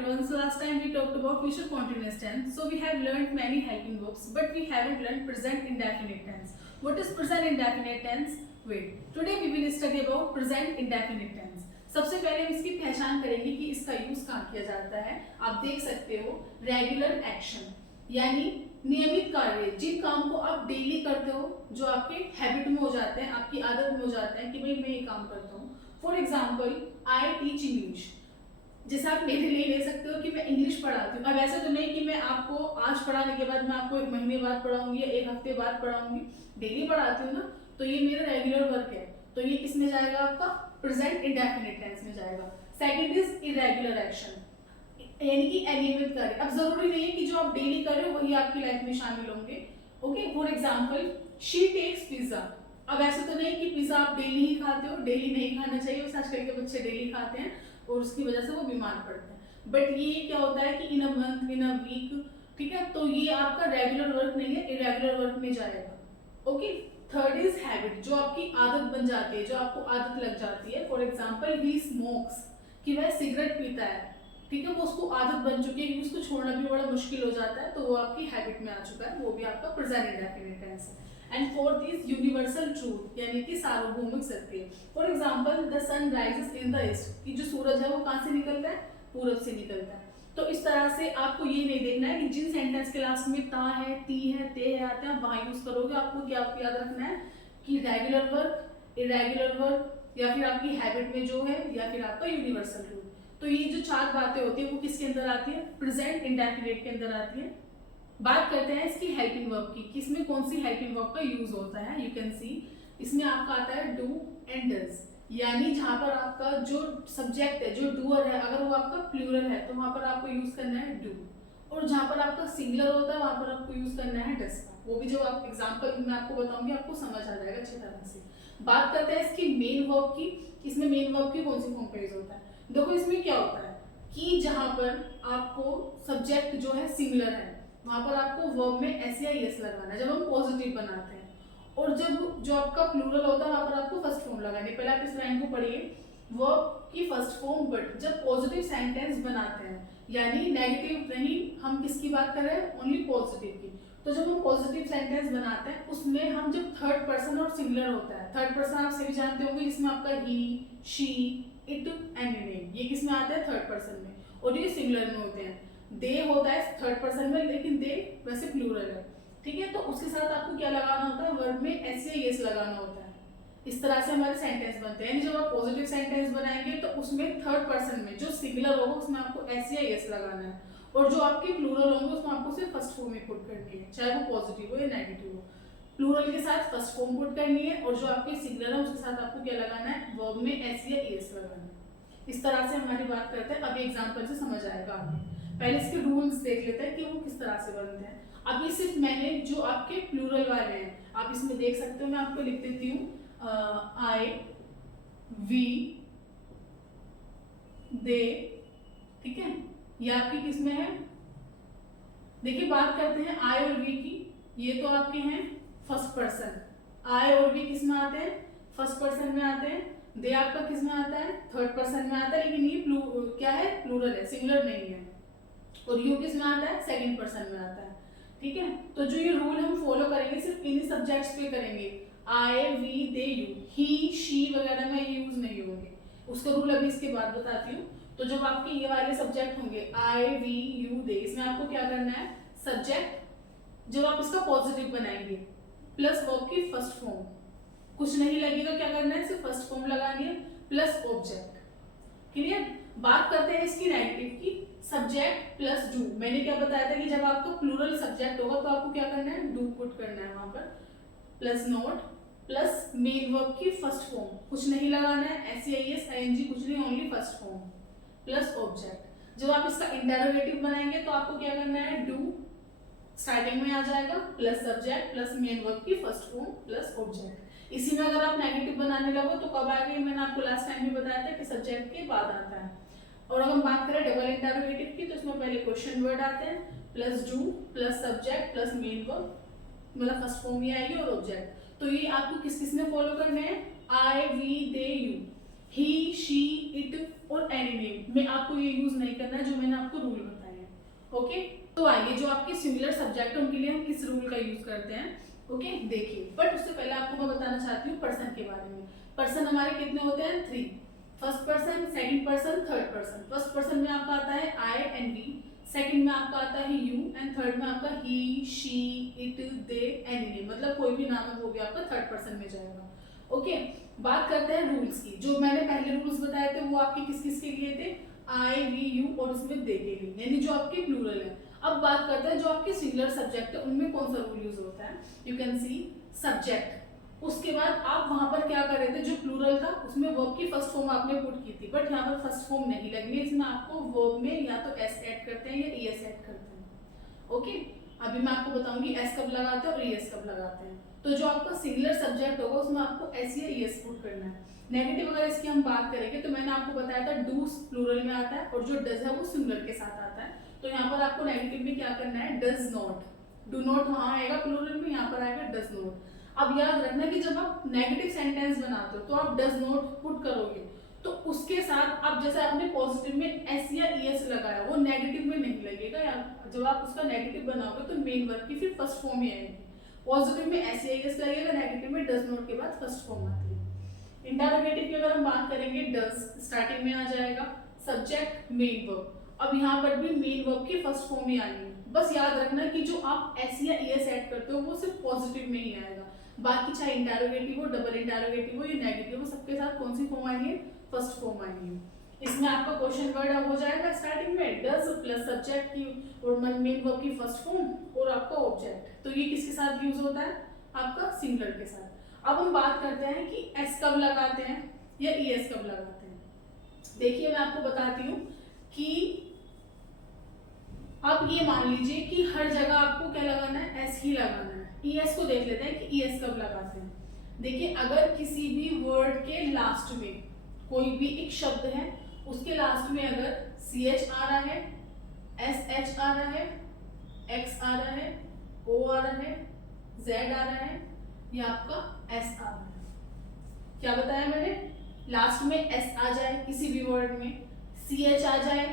everyone. So last time we talked about future continuous tense. So we have learned many helping verbs, but we haven't learned present indefinite tense. What is present indefinite tense? Wait. Today we will study about present indefinite tense. सबसे पहले हम इसकी पहचान करेंगे कि इसका use कहाँ किया जाता है. आप देख सकते हो रेगुलर एक्शन यानी नियमित कार्य, जिन काम को आप डेली करते हो, जो आपके हैबिट में हो जाते हैं, आपकी आदत में हो जाते हैं कि भाई मैं ये काम करता हूँ. For example I teach English. जैसे आप मेरे लिए ले सकते हो कि मैं इंग्लिश पढ़ाती हूँ. अब ऐसा तो नहीं कि मैं आपको आज पढ़ाने के बाद मैं आपको एक महीने बाद पढ़ाऊंगी या एक हफ्ते बाद पढ़ाऊंगी. डेली पढ़ाती हूँ ना, तो ये मेरा रेगुलर वर्क है. तो ये किस में जाएगा? आपका प्रेजेंट इंडेफिनिट टेंस में जाएगा. सेकंड इज इरेगुलर एक्शन यानी कि अनियमित कार्य. अब जरूरी नहीं है कि जो आप डेली कर रहे हो वही आपकी लाइफ में शामिल होंगे. Okay, for example she takes pizza. अब ऐसा तो नहीं कि पिज्जा आप डेली ही खाते हो. डेली नहीं खाना चाहिए, वैसे आजकल के बच्चे डेली खाते हैं और उसकी वजह से वो बीमार पड़ते हैं. बट ये क्या होता है कि इन a month, in a week, ठीक है. तो ये आपका रेगुलर वर्क नहीं है, इरेगुलर वर्क में जाएगा. ओके. थर्ड इज हैबिट, जो आपकी आदत बन जाती है, जो आपको आदत लग जाती है. फॉर एग्जाम्पल ही स्मोक्स, कि वह सिगरेट पीता है, ठीक है. वो उसको आदत बन चुकी है कि उसको छोड़ना भी बड़ा मुश्किल हो जाता है, तो वो आपकी हैबिट में आ चुका है. वो भी आपका प्रेजेंट इंडेफिनिट टेंस है. And fourth is universal truth यानी कि सार्वभौमिक सत्य. For example the sun rises in the east, कि जो सूरज है वो कहाँ से निकलता है? पूरब से निकलता है. तो इस तरह से आपको ये नहीं देखना है कि जिन सेंटेंस के लास्ट में ता है, ती है, ते है आते हैं, वहां यूज करोगे. आपको क्या याद रखना है कि रेगुलर वर्क, इरेगुलर वर्क, या फिर आपकी हैबिट में जो है, या फिर आपका यूनिवर्सल ट्रूथ. तो ये जो चार बातें होती है वो किसके अंदर आती है? प्रेजेंट इंडेफिनिट के अंदर आती है. बात करते हैं इसकी हेल्पिंग वर्ब की, किसमें कौन सी हेल्पिंग वर्ब का यूज होता है. यू कैन सी इसमें आपका आता है डू एंड डज, यानी जहां पर आपका जो सब्जेक्ट है, जो डूअर है, अगर वो आपका प्लूरल है तो वहां पर आपको यूज करना है डू. और जहां पर आपका सिंगुलर होता है वहां पर आपको यूज करना है डज का. वो भी जो आप एग्जांपल मैं आपको बताऊंगी आपको समझ आ जाएगा अच्छी तरह से. बात करते हैं इसकी मेन वर्ब की. इसमें मेन वर्ब की कौन सी फॉर्म का यूज होता है? देखो इसमें क्या होता है कि जहां पर आपको सब्जेक्ट जो है सिंगुलर है, वहां पर आपको वर्ब में एस या एस लगाना है जब हम पॉजिटिव बनाते हैं. और जब जो आपका प्लूरल होता है वहां पर आपको फर्स्ट फॉर्म लगानी. पहले आप इस लाइन को पढ़िए. वर्ब की फर्स्ट फॉर्म बट जब पॉजिटिव सेंटेंस बनाते हैं, यानी नेगेटिव नहीं, हम किसकी बात कर रहे हैं? ओनली पॉजिटिव की. तो जब हम पॉजिटिव सेंटेंस बनाते हैं उसमें हम जब थर्ड पर्सन और सिंगुलर होता है, थर्ड पर्सन आप सभी जानते होंगे जिसमें आपका ही, शी, इट एंड नेम, ये किसमें आता है? थर्ड पर्सन में. और ये सिंगुलर में होते हैं. दे होता है थर्ड पर्सन में, लेकिन दे वैसे प्लूरल है, ठीक है. तो उसके साथ आपको क्या लगाना होता है? वर्ब में एस या एस लगाना होता है. इस तरह से हमारे सेंटेंस बनते हैं. जब आप पॉजिटिव सेंटेंस बनाएंगे तो उसमें थर्ड पर्सन में जो सिंगुलर होगा उसमें आपको एस या एस लगाना है. और जो आपके प्लूरल होंगे उसमें आपको सिर्फ फर्स्ट फॉर्म में पुट करनी है, चाहे वो पॉजिटिव हो या नेगेटिव हो. प्लूरल के साथ फर्स्ट फॉर्म पुट करनी है, और जो आपके सिंगुलर है उसके साथ आपको क्या लगाना है? वर्ब में एस या एस लगाना है. इस तरह से हमारी बात करते हैं. अभी एग्जाम्पल से समझ आएगा आगे. पहले इसके रूल्स देख लेते हैं कि वो किस तरह से बनते हैं. अभी सिर्फ मैंने जो आपके प्लूरल वाले हैं आप इसमें देख सकते हो, मैं आपको लिख देती हूँ. आई, वी, दे, ठीक है. ये आपकी किस में है? देखिए बात करते हैं आई और वी की. ये तो आपके हैं फर्स्ट पर्सन. आई और वी किस में आते हैं? फर्स्ट पर्सन में आते हैं. दे आपका किस में आता है? थर्ड पर्सन में आता है. लेकिन ये क्या है? प्लूरल है, सिंगुलर नहीं है. और यू किस में आता है? सेकंड पर्सन में आता है, ठीक है. तो जो ये रूल हम फॉलो करेंगे सिर्फ इन्हीं सब्जेक्ट्स पे करेंगे. I, we, they, you. He, she वगैरह में यूज नहीं होंगे. उसका रूल अभी इसके बाद बताती हूँ. तो जब आपके ये वाले सब्जेक्ट होंगे आई, वी, यू, दे, इसमें आपको क्या करना है? सब्जेक्ट जब आप इसका पॉजिटिव बनाएंगे प्लस वर्ब की फर्स्ट फॉर्म, कुछ नहीं लगेगा, क्या करना है? सिर्फ फर्स्ट फॉर्म लगानी है प्लस ऑब्जेक्ट. क्लियर. बात करते हैं इसकी नेगेटिव की. Subject plus do. मैंने क्या बताया था कि जब आपका प्लूरल सब्जेक्ट होगा तो आपको क्या करना है? डू पुट करना है वहां पर. Plus note plus main verb की फर्स्ट फॉर्म, कुछ नहीं लगाना है, एस या एस, आईएनजी कुछ नहीं, only first form plus object. जब आप इसका इंटरोगेटिव बनाएंगे तो आपको क्या करना है? डू स्टार्टिंग में आ जाएगा plus subject plus main verb की फर्स्ट फॉर्म प्लस ऑब्जेक्ट. इसी में अगर आप नेगेटिव बनाने लगो तो कब आएगा? मैंने आपको लास्ट टाइम भी बताया था कि सब्जेक्ट के बाद आता है. और अगर हम बात करें डबल इंटरोगेटिव की तो इसमें पहले क्वेश्चन वर्ड आते हैं plus do plus subject plus main verb, मतलब फर्स्ट फॉर्म ही आएगी और ऑब्जेक्ट. तो ये आपको किस किस में फॉलो करने हैं? I, we, they, you. He, she, it और एनी नेम में आपको ये यूज नहीं करना है जो मैंने आपको ओके, तो आइए जो आपके सिंगुलर सब्जेक्ट है उनके लिए हम किस रूल का यूज करते हैं। ओके, देखिए, बट उससे पहले आपको मैं बताना चाहती हूँ पर्सन के बारे में। पर्सन हमारे कितने होते हैं? 3। First person, second person, third person. First person में आपका आता है आई एंड वी, सेकंड में आपका आता है यू, एंड थर्ड में आपका ही, शी, इट, दे, एनी, मतलब कोई भी नाम है वो भी आपका थर्ड पर्सन में जाएगा। ओके, बात करते हैं रूल्स की। जो मैंने पहले रूल्स बताए थे वो आपके किस किस के लिए थे? आई, वी, यू और उसमें दे के लिए, यानी जो आपके प्लूरल है। अब बात करते हैं जो आपके सिंगुलर सब्जेक्ट है उनमें कौन सा रूल यूज होता है। यू कैन सी सब्जेक्ट, उसके बाद आप वहां पर क्या कर रहे थे, जो प्लूरल था उसमें वर्ब की फर्स्ट फॉर्म आपने पुट की थी, बट यहाँ पर फर्स्ट फॉर्म नहीं लगनी है, इसमें आपको वर्ब में या तो एस ऐड करते हैं या ई एस ऐड करते हैं। ओके, अभी मैं आपको बताऊंगी एस कब लगाते हैं और ई एस कब लगाते हैं। तो जो आपका सिंगुलर सब्जेक्ट होगा उसमें आपको एस या ई एस पुट करना है। नेगेटिव अगर इसकी हम बात करेंगे तो मैंने आपको बताया था डू प्लूरल में आता है और जो डज है वो सिंगुलर के साथ आता है। तो यहाँ पर आपको नेगेटिव में क्या करना है? डज नॉट, डू नॉट वहां आएगा प्लूरल में, यहाँ पर आएगा डज नॉट। अब याद रखना कि जब आप नेगेटिव सेंटेंस बनाते हो तो आप डज नॉट पुट करोगे तो उसके साथ आप जैसे आपने पॉजिटिव में एस या ई एस लगाया वो नेगेटिव में नहीं लगेगा, या जब आप उसका नेगेटिव बनाओगे तो मेन वर्ब की फिर फर्स्ट फॉर्म ही आएगी। पॉजिटिव में एस या ई एस लगेगा, नेगेटिव में डज नॉट के बाद फर्स्ट फॉर्म आती है। इंटरोगेटिव की अगर हम बात करेंगे डज स्टार्टिंग में आ जाएगा, सब्जेक्ट मेन वर्ब। अब यहाँ पर भी मेन वर्ब की फर्स्ट फॉर्म ही आनी है। बस याद रखना कि जो आप एस या ई एस ऐड करते हो वो सिर्फ पॉजिटिव में ही आएगा, बाकी चाहे इंटरोगेटिव हो, डबल इंटरोगेटिव हो या नेगेटिव हो, सबके साथ कौन सी फॉर्म आनी है? फर्स्ट फॉर्म आनी है। इसमें आपका क्वेश्चन वर्ड हो जाएगा स्टार्टिंग में डज प्लस सब्जेक्ट की और मेन वर्ब की फर्स्ट फॉर्म और आपका ऑब्जेक्ट। तो ये किसके साथ यूज होता है? आपका सिंगुलर के साथ। अब हम बात करते हैं कि एस कब लगाते हैं या ई एस कब लगाते हैं। देखिए मैं आपको बताती हूँ कि आप ये मान लीजिए कि हर जगह आपको क्या लगाना है? एस ही लगाना है। ई एस को देख लेते हैं कि ई एस कब लगाते हैं। देखिए, अगर किसी भी वर्ड के लास्ट में कोई भी एक शब्द है उसके लास्ट में अगर सी एच आ रहा है, एस एच आ रहा है, एक्स आ रहा है, ओ आ रहा है, जेड आ रहा है या आपका एस आ रहा है, क्या बताया मैंने? लास्ट में एस आ जाए किसी भी वर्ड में, सी एच आ जाए,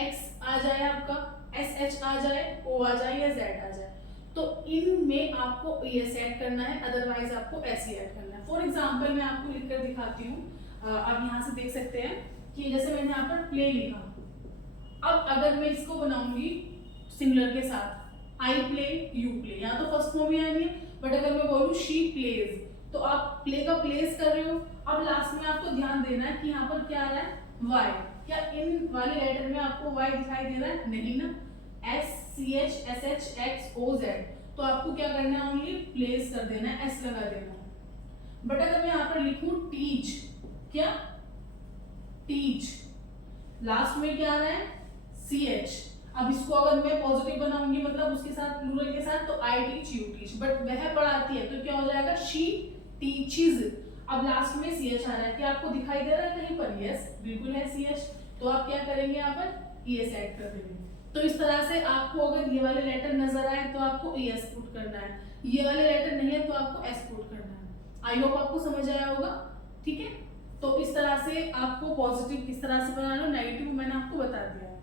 एक्स आ जाए, आपका एस एच आ जाए, ओ आ जाए या जेड आ जाए, तो इनमें आपको ई एस ऐड करना है, अदरवाइज आपको एस ही ऐड करना है। फॉर एग्जाम्पल मैं आपको लिखकर दिखाती हूँ। आप यहाँ से देख सकते हैं कि जैसे मैंने यहाँ पर प्ले लिखा, अब अगर मैं इसको बनाऊंगी सिंगुलर के साथ, आई प्ले, यू प्ले, यहाँ तो फर्स्ट फॉर्म ही आनी है, बट अगर मैं बोलूँ शी प्लेज तो आप प्ले का प्लेस कर रहे हो। अब लास्ट में आपको ध्यान देना है कि यहाँ पर क्या आ रहा है? वाई। क्या इन वाले लेटर में आपको वाई दिखाई दे रहा है? नहीं ना। S C H, S H, X, O, Z, तो आपको क्या करना है? ओनली प्लेस कर देना है, एस लगा देना है। बट अगर मैं यहाँ पर लिखूं टीच, क्या? टीच, लास्ट में क्या आ रहा है? C H. अब इसको अगर मैं पॉजिटिव बनाऊंगी मतलब उसके साथ प्लूरल के साथ, तो I teach, you teach, but वह पढ़ाती है तो क्या हो जाएगा? She teaches. अब लास्ट में सी एच आ रहा है, क्या आपको दिखाई दे रहा है कहीं पर? यस, बिल्कुल है सी एच। तो आप क्या करेंगे? यहाँ पर ई एस ऐड कर देंगे। तो इस तरह से आपको अगर ये वाले लेटर नजर आए तो आपको ई एस पुट करना है, ये वाले लेटर नहीं है तो आपको एस पुट करना है। आई होप आपको समझ आया होगा, ठीक है। तो इस तरह से आपको पॉजिटिव किस तरह से बनाना है, नेगेटिव मैंने आपको बता दिया है।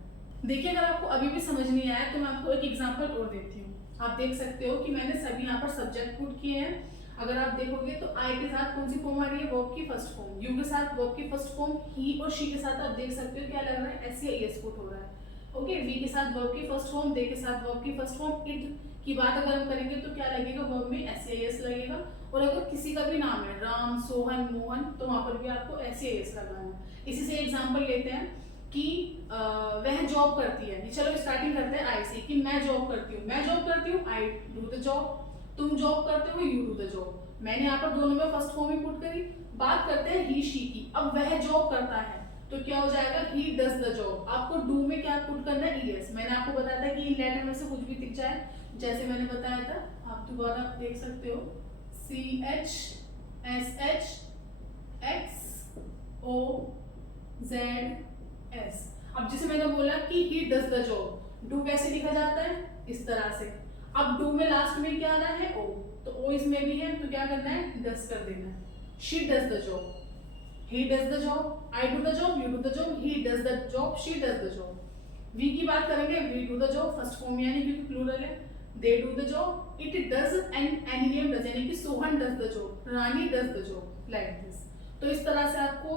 देखिए, अगर आपको अभी भी समझ नहीं आया तो मैं आपको एक एग्जांपल और देती हूँ। आप देख सकते हो कि मैंने सभी यहाँ पर सब्जेक्ट पुट किए हैं। अगर आप देखोगे तो आई के साथ कौन सी फॉर्म आ रही है? वर्ब की फर्स्ट फॉर्म। यू के साथ वर्ब की फर्स्ट फॉर्म, ही और शी के साथ आप देख सकते हो क्या लग रहा है? एस या एस पुट हो रहा है। ओके, वी के साथ वर्ब की फर्स्ट फॉर्म, दे के साथ वर्ब की फर्स्ट फॉर्म। इट की बात अगर हम करेंगे तो क्या लगेगा? वर्ब में एस या एस लगेगा। और अगर किसी का भी नाम है राम, सोहन, मोहन, तो वहां पर भी आपको एस या एस लगाना है। इसी से एग्जांपल लेते हैं कि वह जॉब करती है। चलो स्टार्टिंग करते हैं आई से, कि मैं जॉब करती हूँ। मैं जॉब करती हूँ, आई डू द जॉब। तुम जॉब करते हो, यू डू द जॉब। मैंने यहाँ पर दोनों में फर्स्ट फॉर्म ही पुट करी। बात करते हैं ही शी की। अब वह जॉब करता है तो क्या हो जाएगा? ही डज द जॉब। आपको डू में क्या पुट करना है? ईएस। मैंने आपको बताया था कि इन लेटर में से कुछ भी दिख जाए, जैसे मैंने बताया था, आप दोबारा देख सकते हो, C H, S H, X, O, Z, S. अब जैसे मैंने बोला कि he does the job, do कैसे लिखा जाता है? इस तरह से। अब डू में लास्ट में क्या आ रहा है? ओ, तो ओ इसमें भी है तो क्या करना है? डज कर देना है। She does the job, he does the job, I do the job, you do the job, he does the job, she does the job. We की बात करेंगे, we do the job, first form यानी क्योंकि plural है, they do the job, it does and any name does, यानी कि Sohan does the job, Rani does the job, like this. तो इस तरह से आपको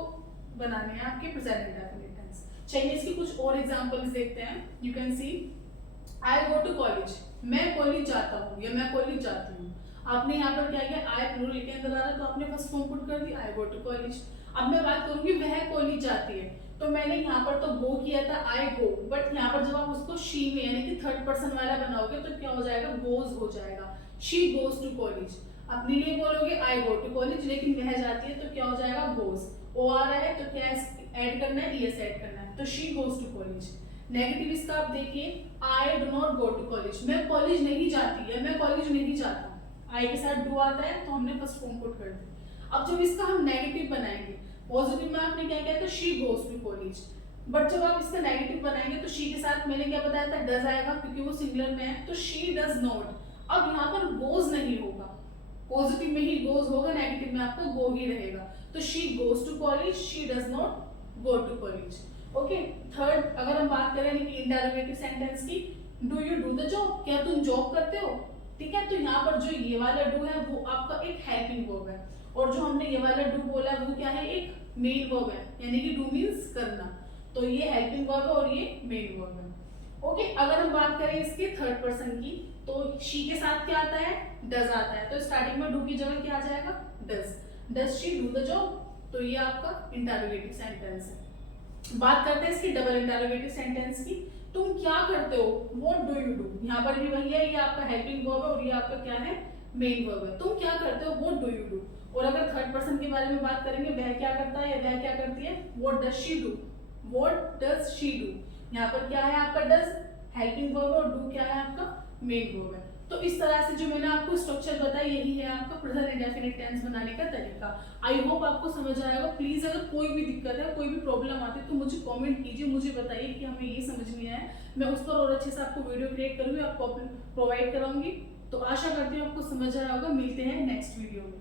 बनाने हैं आपके प्रेजेंट इंडेफिनिट टेंस। चलिए इसकी कुछ और एग्जांपल्स देखते हैं। You can see I go to college, मैं कॉलेज जाता हूँ या मैं कॉलेज जाती हूँ। आपने यहाँ पर क्या किया, आई प्लूरल के अंदर आ रहा है तो आपने फर्स्ट फॉर्म पुट कर दी, आई गो टू कॉलेज। अब मैं बात करूंगी वह कॉलेज जाती है, तो मैंने यहाँ पर तो गो किया था, आई गो, बट यहाँ पर जब आप उसको शी में यानी कि थर्ड पर्सन वाला बनाओगे तो क्या हो जाएगा, गोज हो जाएगा, शी गोज टू कॉलेज। अपने लिए बोलोगे आई गो टू कॉलेज, लेकिन वह जाती है तो क्या हो जाएगा, गोज। ओ आ रहा है तो क्या ऐड करना है, ईएस ऐड करना है, तो she goes to college. Negative इसका आप देखिए, I do not go to college, मैं कॉलेज नहीं जाती या मैं कॉलेज नहीं जाता। आई के साथ डू आता है तो हमने फर्स्ट फॉर्म पुट कर दिया। अब जब इसका हम नेगेटिव बनाएंगे, पॉजिटिव में आपने क्या किया था, she goes to college, but जब आप इसका नेगेटिव बनाएंगे तो शी के साथ मैंने क्या बताया था, डज आएगा क्योंकि वो सिंगुलर में है, तो शी डज नॉट। अब यहाँ पर गोज नहीं होगा, पॉजिटिव में ही गोज होगा, नेगेटिव में आपको गो ही रहेगा, तो she goes to college, she does not go to college. Okay, third अगर हम बात करें इंटरोगेटिव सेंटेंस की, do you do the job, क्या तुम जॉब करते हो, ठीक है। तो यहाँ पर जो ये वाला डू है वो आपका एक हेल्पिंग वर्ब है, और जो हमने ये वाला डू बोला वो क्या है, एक मेन वर्ब है, यानी कि डू मीन्स करना, तो ये हेल्पिंग वर्ब है और ये मेन वर्ब है। ओके, अगर हम बात करें इसके थर्ड पर्सन की, तो शी के साथ क्या आता है, डज आता है, तो स्टार्टिंग में डू की जगह क्या आ जाएगा, does, does she do the job, तो ये आपका इंटरोगेटिव सेंटेंस है। बात करते हैं इसकी डबल इंटरोगेटिव सेंटेंस की, तुम क्या करते हो, व्हाट डू यू डू, यहाँ पर भी वही है, ये आपका हेल्पिंग वर्ब है और ये आपका क्या है, मेन वर्ब है। तुम क्या करते हो, व्हाट डू यू डू। और अगर थर्ड पर्सन के बारे में बात करेंगे, वह क्या करता है या वह क्या करती है, what does she do, what does she do. यहाँ पर क्या है आपका डज हेल्पिंग वर्ब और डू क्या है आपका मेन वर्ब है। तो इस तरह से जो मैंने आपको स्ट्रक्चर बताया, यही है आपका प्रेजेंट इंडेफिनिट टेंस बनाने का तरीका। आई होप आपको समझ आएगा। प्लीज अगर कोई भी दिक्कत है, कोई भी प्रॉब्लम आती है तो मुझे कमेंट कीजिए, मुझे बताइए कि हमें ये समझ नहीं आया, मैं उस पर और अच्छे से आपको वीडियो क्रिएट करूंगी, आपको प्रोवाइड कराऊंगी। तो आशा करती हूँ आपको समझ आया होगा। मिलते हैं नेक्स्ट वीडियो में।